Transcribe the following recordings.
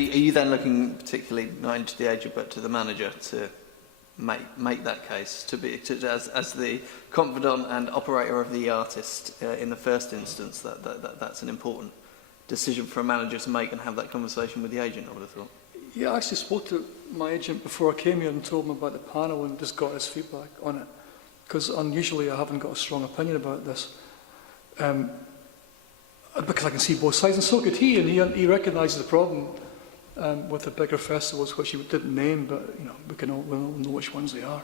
you then looking particularly not only to the agent but to the manager to make that case, as the confidant and operator of the artist in the first instance, that's an important decision for a manager to make and have that conversation with the agent, I would have thought. Yeah, I actually spoke to my agent before I came here and told him about the panel and just got his feedback on it, because unusually I haven't got a strong opinion about this. Because I can see both sides, and so could he, and he recognises the problem with the bigger festivals, which he didn't name, but we'll all know which ones they are.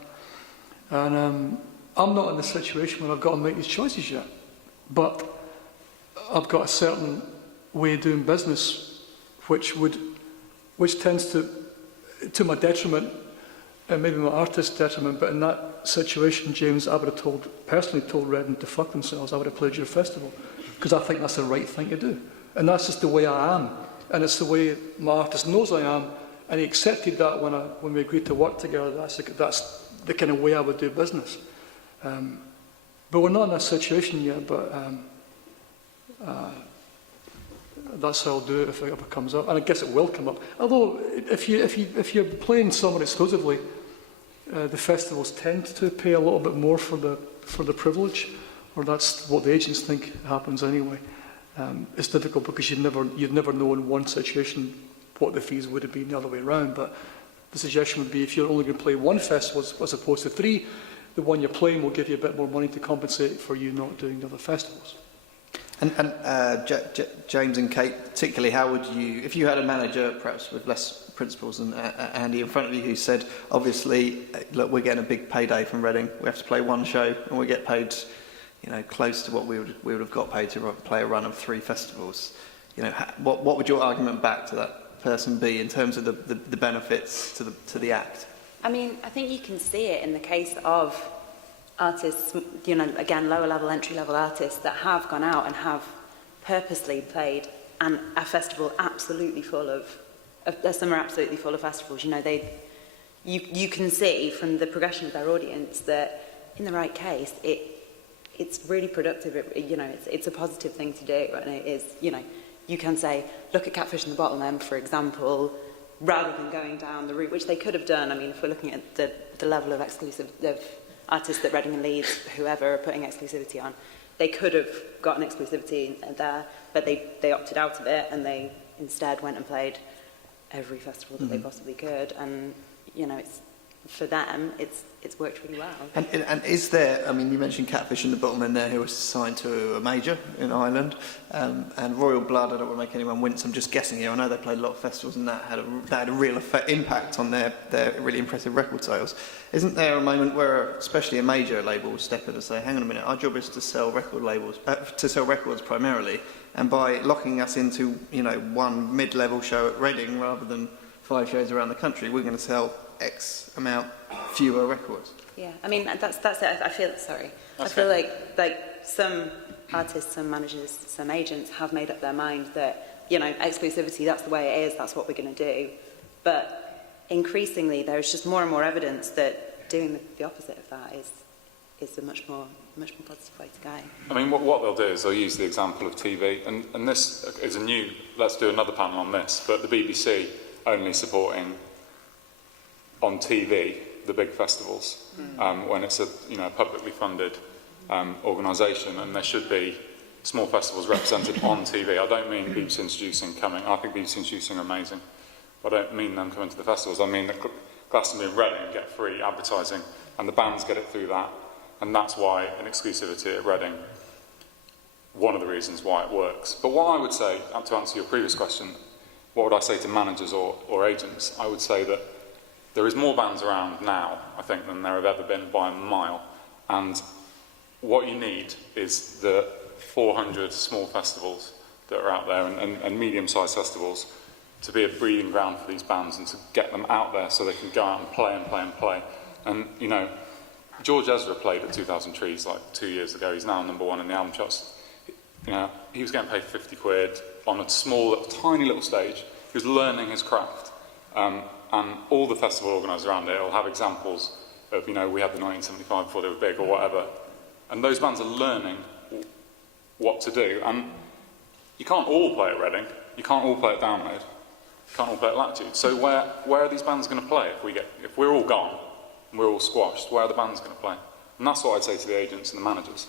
And I'm not in the situation where I've got to make these choices yet, but I've got a certain way of doing business, which tends to my detriment, and maybe my artist's detriment. But in that situation, James, I would have personally told Reading to fuck themselves. I would have played your festival, because I think that's the right thing to do, and that's just the way I am. And it's the way my artist knows I am, and he accepted that when we agreed to work together. That's the kind of way I would do business. But we're not in that situation yet. But that's how I'll do it if it ever comes up, and I guess it will come up. Although if you're playing someone exclusively, the festivals tend to pay a little bit more for the privilege, or that's what the agents think happens anyway. It's difficult because you'd never know in one situation what the fees would have been the other way around. But the suggestion would be, if you're only going to play one festival as opposed to 3, the one you're playing will give you a bit more money to compensate for you not doing the other festivals. And James and Kate, particularly, how would you, if you had a manager perhaps with less principles than Andy in front of you, who said, obviously, look, we're getting a big payday from Reading, we have to play one show and we get paid close to what we would have got paid to play a run of 3 festivals. What would your argument back to that person be in terms of the benefits to the act? I mean, I think you can see it in the case of artists, again, lower level, entry level artists that have gone out and have purposely played a festival absolutely full of a summer absolutely full of festivals. You can see from the progression of their audience that in the right case, it's really productive. It's a positive thing to do, and it is. You can say, look at Catfish in the Bottom, for example, rather than going down the route which they could have done. I mean, if we're looking at the level of artists that Reading and Leeds, whoever, are putting exclusivity on, they could have got an exclusivity there, but they opted out of it, and they instead went and played every festival that they possibly could, and it's for them, it's worked really well. And is there, I mean, you mentioned Catfish in the Bottom End there, who was signed to a major in Ireland, and Royal Blood, I don't want to make anyone wince, I'm just guessing here, I know they played a lot of festivals and that had a real impact on their really impressive record sales. Isn't there a moment where, especially a major label, will step in and say, hang on a minute, our job is to sell records primarily, and by locking us into, one mid-level show at Reading rather than 5 shows around the country, we're going to sell X amount fewer records. Yeah, I mean, that's it. I feel like some artists, some managers, some agents have made up their mind that, exclusivity, that's the way it is, that's what we're going to do. But increasingly, there's just more and more evidence that doing the opposite of that is a much more positive way to go. I mean, what they'll do is they'll use the example of TV, and this is a new, let's do another panel on this, but the BBC only supporting on TV the big festivals when it's a publicly funded organisation, and there should be small festivals represented on TV. I don't mean BBC Introducing coming. I think BBC Introducing are amazing. I don't mean them coming to the festivals. I mean that Glastonbury and Reading get free advertising, and the bands get it through that, and that's why an exclusivity at Reading, one of the reasons why it works. But what I would say, to answer your previous question, what would I say to managers or agents? I would say that there is more bands around now, I think, than there have ever been by a mile. And what you need is the 400 small festivals that are out there and medium-sized festivals to be a breeding ground for these bands and to get them out there so they can go out and play and play and play. And, George Ezra played at 2000 Trees like 2 years ago. He's now #1 in the album charts. He was getting paid 50 quid on a small, tiny little stage. He was learning his craft. And all the festival organisers around it will have examples of, we had the 1975 before they were big or whatever. And those bands are learning what to do. And you can't all play at Reading. You can't all play at Download. Can't all play at Latitude. So where are these bands going to play if we're all gone, and we're all squashed? Where are the bands going to play? And that's what I'd say to the agents and the managers.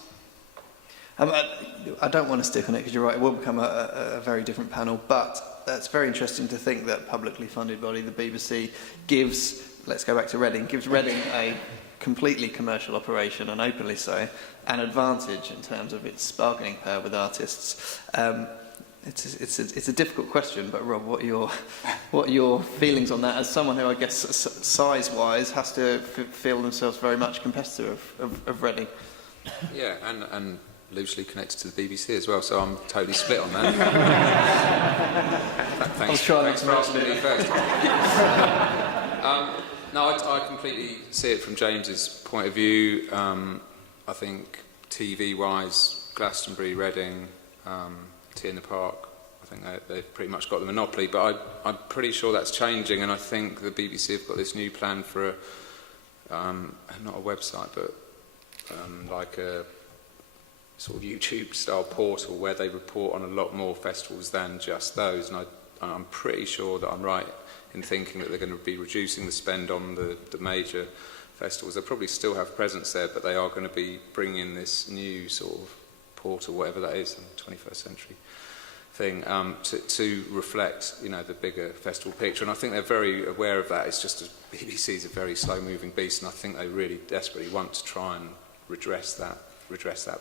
I don't want to stick on it because you're right, it will become a very different panel, but it's very interesting to think that a publicly funded body, the BBC, gives, let's go back to Reading, gives Reading a completely commercial operation, and openly so, an advantage in terms of its bargaining power with artists. It's a difficult question, but Rob, what are your feelings on that as someone who I guess size-wise has to feel themselves very much competitor of Reading? Yeah, and loosely connected to the BBC as well, so I'm totally split on that. Thanks for asking me first. No, I completely see it from James's point of view. I think TV-wise, Glastonbury, Reading, T in the Park, I think they've pretty much got the monopoly, but I'm pretty sure that's changing, and I think the BBC have got this new plan for not a website, but like a sort of YouTube-style portal where they report on a lot more festivals than just those, and I'm pretty sure that I'm right in thinking that they're going to be reducing the spend on the major festivals. They'll probably still have presence there, but they are going to be bringing in this new sort of portal, whatever that is, in the 21st century thing, to reflect, the bigger festival picture. And I think they're very aware of that. It's just BBC is a very slow-moving beast, and I think they really desperately want to try and redress that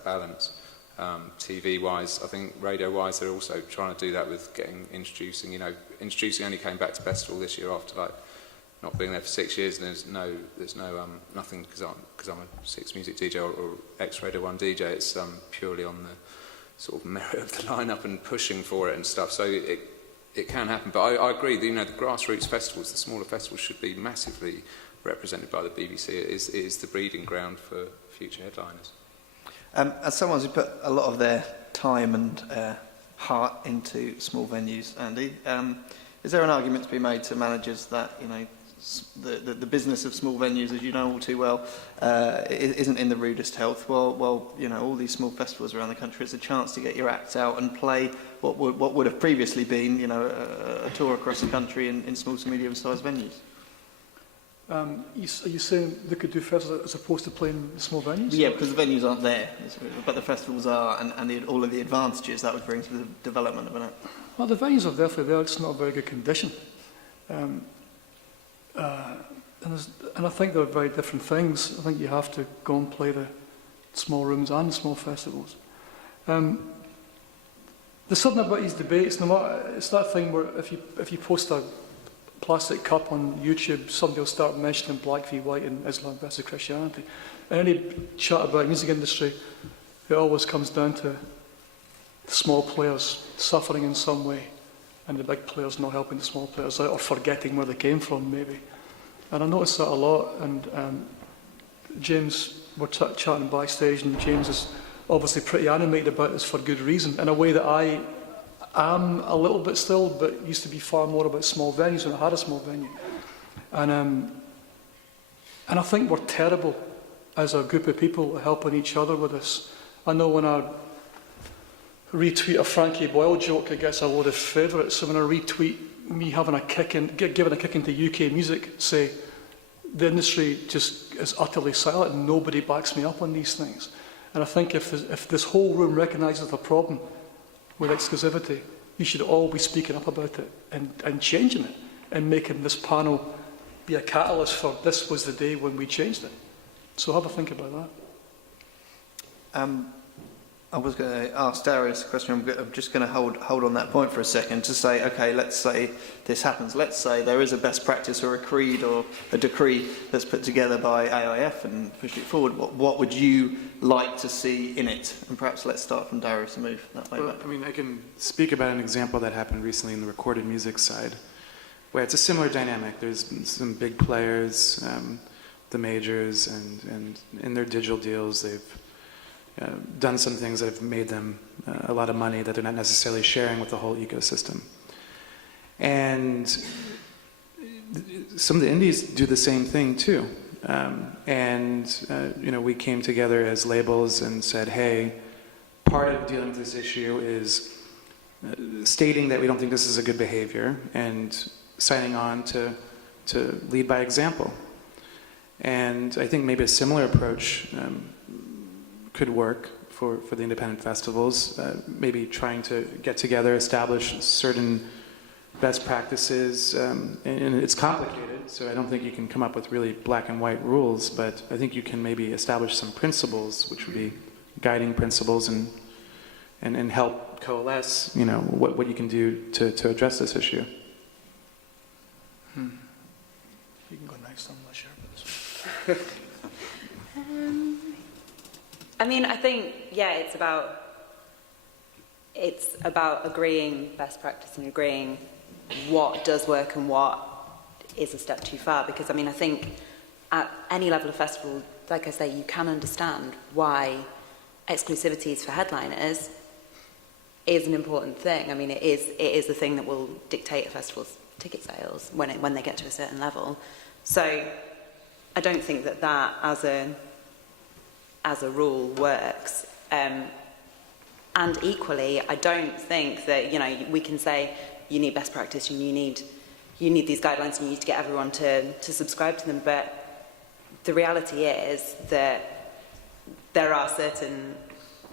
balance. TV-wise, I think radio-wise, they're also trying to do that with introducing only came back to Bestival this year after not being there for 6 years, and there's no nothing because I'm a Six Music DJ or ex-Radio 1 DJ. It's purely on the sort of merit of the lineup and pushing for it and stuff. So it can happen, but I agree. The grassroots festivals, the smaller festivals, should be massively represented by the BBC. It is the breeding ground for future headliners. As someone who's put a lot of their time and heart into small venues, Andy, is there an argument to be made to managers that the business of small venues, as you know all too well, isn't in the rudest health? Well, all these small festivals around the country, it's a chance to get your act out and play what would have previously been, a tour across the country in small to medium-sized venues. Are you saying they could do festivals as opposed to playing small venues? Yeah, because the venues aren't there, but the festivals are, and all of the advantages that would bring to the development of an act. Well, the venues are definitely there, it's not a very good condition. And I think they're very different things. I think you have to go and play the small rooms and the small festivals. There's something about these debates, it's that thing where if you post a plastic cup on YouTube, somebody will start mentioning Black v White and Islam versus Christianity. And any chat about the music industry, it always comes down to the small players suffering in some way and the big players not helping the small players out or forgetting where they came from, maybe. And I notice that a lot, and James, we're chatting backstage, and James is obviously pretty animated about this for good reason, in a way that I am a little bit still, but used to be far more about small venues when I had a small venue. And I think we're terrible as a group of people helping each other with this. I know when I retweet a Frankie Boyle joke, it gets a load of favourites. So when I retweet me having a kick giving a kick into UK music, say, the industry just is utterly silent and nobody backs me up on these things. And I think if this whole room recognises the problem with exclusivity, you should all be speaking up about it and changing it and making this panel be a catalyst for this was the day when we changed it. So have a think about that. I was going to ask Darius a question. I'm just going to hold on that point for a second to say, okay, let's say this happens. Let's say there is a best practice or a creed or a decree that's put together by AIF and pushed it forward. What would you like to see in it? And perhaps let's start from Darius and move that way back. I mean, I can speak about an example that happened recently in the recorded music side, where it's a similar dynamic. There's some big players, the majors, and in their digital deals, they've done some things that have made them a lot of money that they're not necessarily sharing with the whole ecosystem. And some of the indies do the same thing too. We came together as labels and said, hey, part of dealing with this issue is stating that we don't think this is a good behavior and signing on to lead by example. And I think maybe a similar approach could work for the independent festivals, maybe trying to get together, establish certain best practices, and it's complicated, so I don't think you can come up with really black and white rules, but I think you can maybe establish some principles, which would be guiding principles, and help coalesce, what you can do to address this issue. You can go next, I'm not sure about this one. I mean, I think, it's about agreeing best practice and agreeing what does work and what is a step too far. Because, I mean, I think at any level of festival, like I say, you can understand why exclusivities for headliners is an important thing. I mean, it is the thing that will dictate a festival's ticket sales when they get to a certain level. So I don't think that as a rule works. And equally, I don't think that, we can say you need best practice and you need these guidelines and you need to get everyone to subscribe to them. But the reality is that there are certain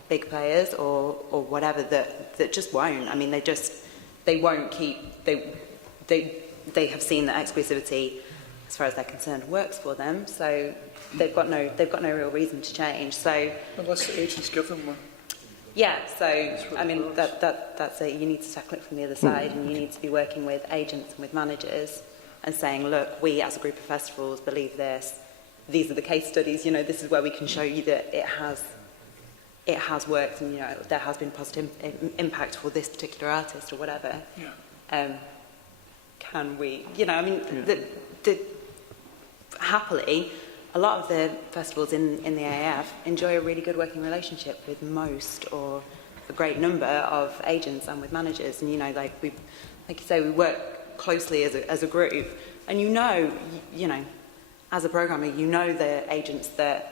big players or whatever that just won't. I mean, they won't keep, they have seen that exclusivity, as far as they're concerned, works for them. So they've got no real reason to change. So unless the agents give them one. Yeah, so I mean that's it. You need to tackle it from the other side, and you need to be working with agents and with managers and saying, look, we as a group of festivals believe this. These are the case studies. This is where we can show you that it has worked, and there has been positive impact for this particular artist or whatever. Yeah. Can we? I mean, happily, a lot of the festivals in the AAF enjoy a really good working relationship with most or a great number of agents and with managers. And, like you say, we work closely as a group. And as a programmer, the agents that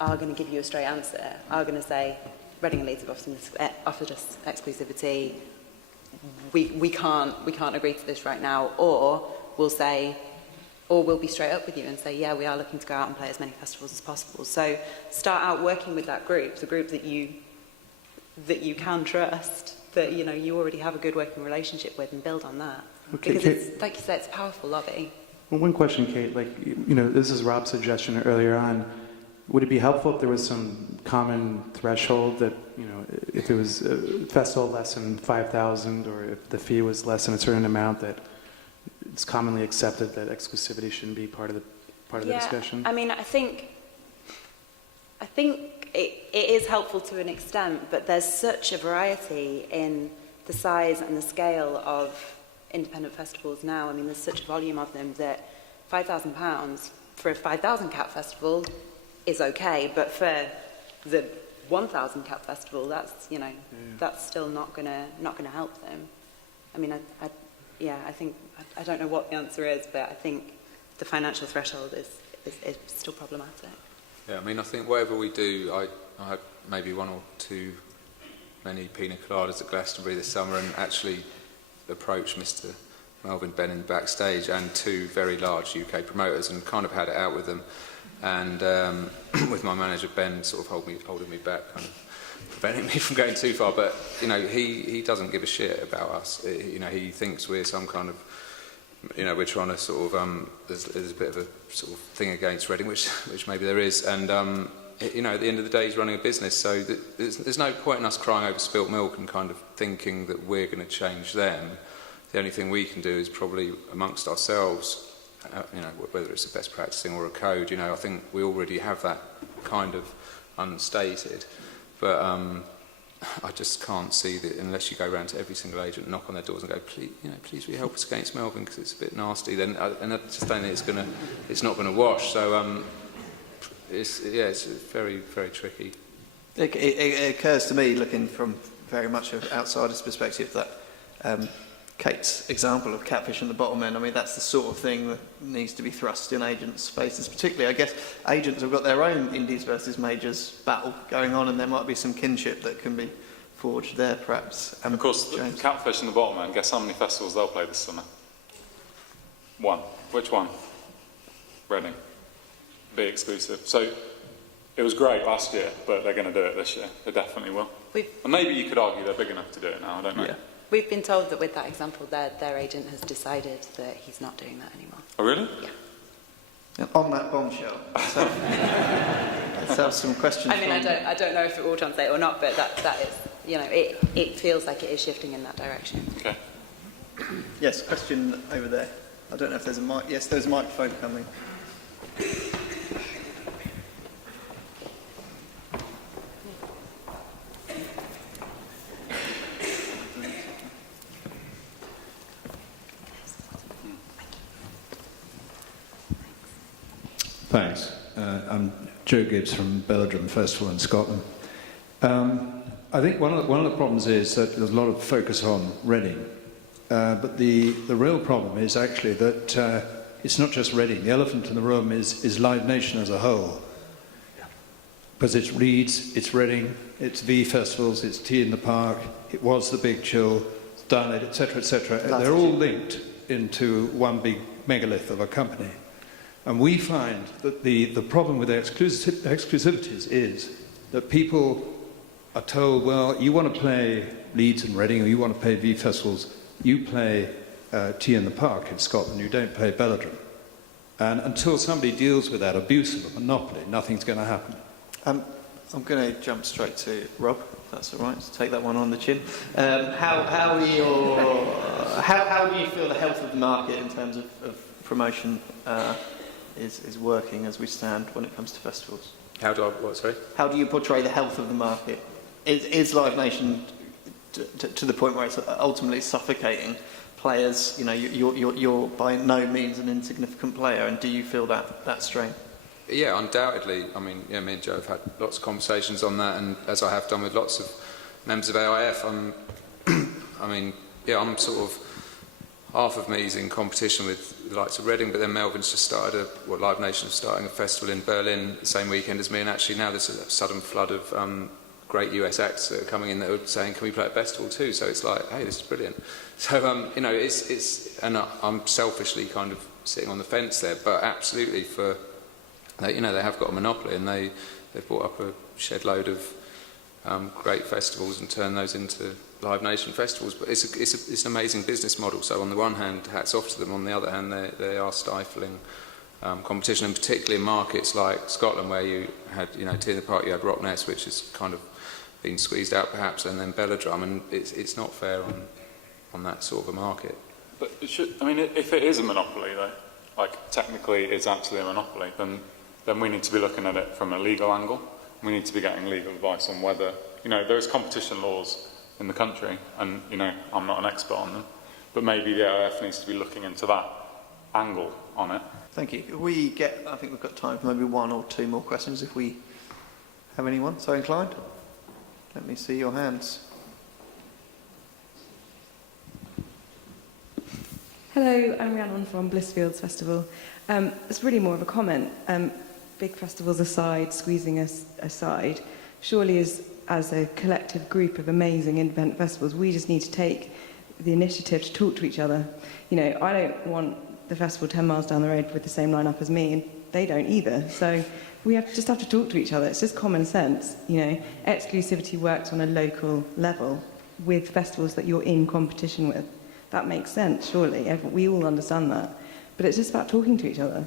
are going to give you a straight answer, are going to say, Reading and Leeds have offered us exclusivity. We can't agree to this right now. Or we'll be straight up with you and say, yeah, we are looking to go out and play as many festivals as possible. So start out working with that group, the group that you can trust, that you already have a good working relationship with, and build on that. Okay, because Kate, it's, like you said, it's a powerful lobby. Well, one question, Kate, this is Rob's suggestion earlier on. Would it be helpful if there was some common threshold that, if it was a festival less than 5,000, or if the fee was less than a certain amount, that it's commonly accepted that exclusivity shouldn't be part of the discussion? I mean, I think it is helpful to an extent, but there's such a variety in the size and the scale of independent festivals now. I mean, there's such a volume of them that £5,000 for a 5,000 cap festival is okay, but for the 1,000 cap festival, that's that's still not gonna help them. I mean, I think I don't know what the answer is, but I think the financial threshold is still problematic. Yeah, I mean, I think whatever we do, I had maybe one or two many pina coladas at Glastonbury this summer, and actually approached Mr. Melvin Bennin backstage and two very large UK promoters, and kind of had it out with them. And with my manager Ben sort of holding me back, kind of preventing me from going too far. But he doesn't give a shit about us. He thinks we're some kind of, we're trying to sort of there's a bit of a sort of thing against Reading, which maybe there is. And at the end of the day, he's running a business, so there's no point in us crying over spilt milk and kind of thinking that we're going to change them. The only thing we can do is probably amongst ourselves, whether it's a best practicing or a code, I think we already have that kind of unstated. But I just can't see that unless you go around to every single agent, knock on their doors and go, please will you help us against Melvin because it's a bit nasty, then I just don't think it's not going to wash. So it's very, very tricky. It occurs to me, looking from very much an outsider's perspective, that Kate's example of catfish in the bottom end, I mean, that's the sort of thing that needs to be thrust in agents' faces. Particularly, I guess, agents have got their own indies versus majors battle going on, and there might be some kinship that can be forged there, perhaps. Of course, James. Catfish and the Bottlemen, guess how many festivals they'll play this summer? One. Which one? Reading. Be exclusive. So it was great last year, but they're going to do it this year. They definitely will. And maybe you could argue they're big enough to do it now, I don't know. Yeah. We've been told that with that example, their agent has decided that he's not doing that anymore. Oh, really? Yeah. And on that bombshell, let's have some questions. I mean, I don't know if it will translate or not, but that is, you know, it feels like it is shifting in that direction. Okay. Yes, question over there. I don't know if there's a mic. Yes, there's a microphone coming. Thanks. I'm Joe Gibbs from Belgium Festival in Scotland. I think one of the problems is that there's a lot of focus on Reading, but the real problem is actually that it's not just Reading. The elephant in the room is Live Nation as a whole, because it's Leeds, it's Reading, it's V festivals, it's Tea in the Park, it was the Big Chill, it's Dilate, etc., etc. They're all linked into one big megalith of a company. And we find that the problem with exclusivities is that people are told, well, you want to play Leeds and Reading, or you want to play V festivals, you play Tea in the Park in Scotland, you don't play Belgium. And until somebody deals with that abuse of a monopoly, nothing's going to happen. I'm going to jump straight to Rob, if that's all right. So take that one on the chin. How do you feel the health of the market in terms of promotion is working as we stand when it comes to festivals? How do I, what, sorry? How do you portray the health of the market? Is Live Nation to the point where it's ultimately suffocating players? You know, you're by no means an insignificant player, and do you feel that strain? Yeah, undoubtedly. I mean, yeah, me and Joe have had lots of conversations on that, and as I have done with lots of members of AIF, I'm sort of, half of me is in competition with the likes of Reading, but then Melvin's just started Live Nation is starting a festival in Berlin the same weekend as me, and actually now there's a sudden flood of great US acts that are coming in that are saying, can we play at Bestival too? So it's like, hey, this is brilliant. So, you know, and I'm selfishly kind of sitting on the fence there, but absolutely you know, they have got a monopoly, and they've brought up a shed load of great festivals and turned those into Live Nation festivals. But it's an amazing business model. So on the one hand, hats off to them. On the other hand, they are stifling competition, and particularly in markets like Scotland, where you had, you know, Tea in the Park, you had Rockness, which has kind of been squeezed out perhaps, and then Belladrum, and it's not fair on that sort of a market. But if it is a monopoly, though, like technically it's actually a monopoly, then we need to be looking at it from a legal angle. We need to be getting legal advice on whether, you know, there's competition laws in the country, and, you know, I'm not an expert on them, but maybe the AIF needs to be looking into that angle on it. Thank you. I think we've got time for maybe one or two more questions if we have anyone so inclined. Let me see your hands. Hello, I'm Rhiannon from Blissfields Festival. It's really more of a comment. Big festivals aside, squeezing us aside, surely as a collective group of amazing independent festivals, we just need to take the initiative to talk to each other. You know, I don't want the festival 10 miles down the road with the same lineup as me, and they don't either. So we just have to talk to each other. It's just common sense. You know, exclusivity works on a local level with festivals that you're in competition with. That makes sense, surely. We all understand that. But it's just about talking to each other.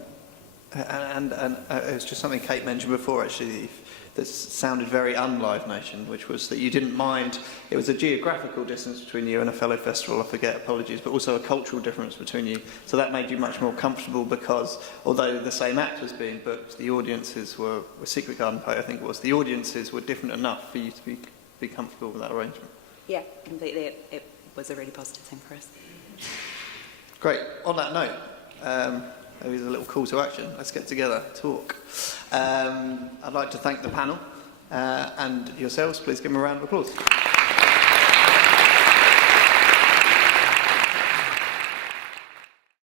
And it was just something Kate mentioned before, actually, that sounded very un-Live Nation, which was that you didn't mind, it was a geographical distance between you and a fellow festival, I forget, apologies, but also a cultural difference between you. So that made you much more comfortable because, although the same act was being booked, the audiences were Secret Garden Party, I think it was, the audiences were different enough for you to be comfortable with that arrangement. Yeah, completely. It was a really positive thing for us. Great. On that note, there is a little call to action. Let's get together, talk. I'd like to thank the panel and yourselves. Please give them a round of applause.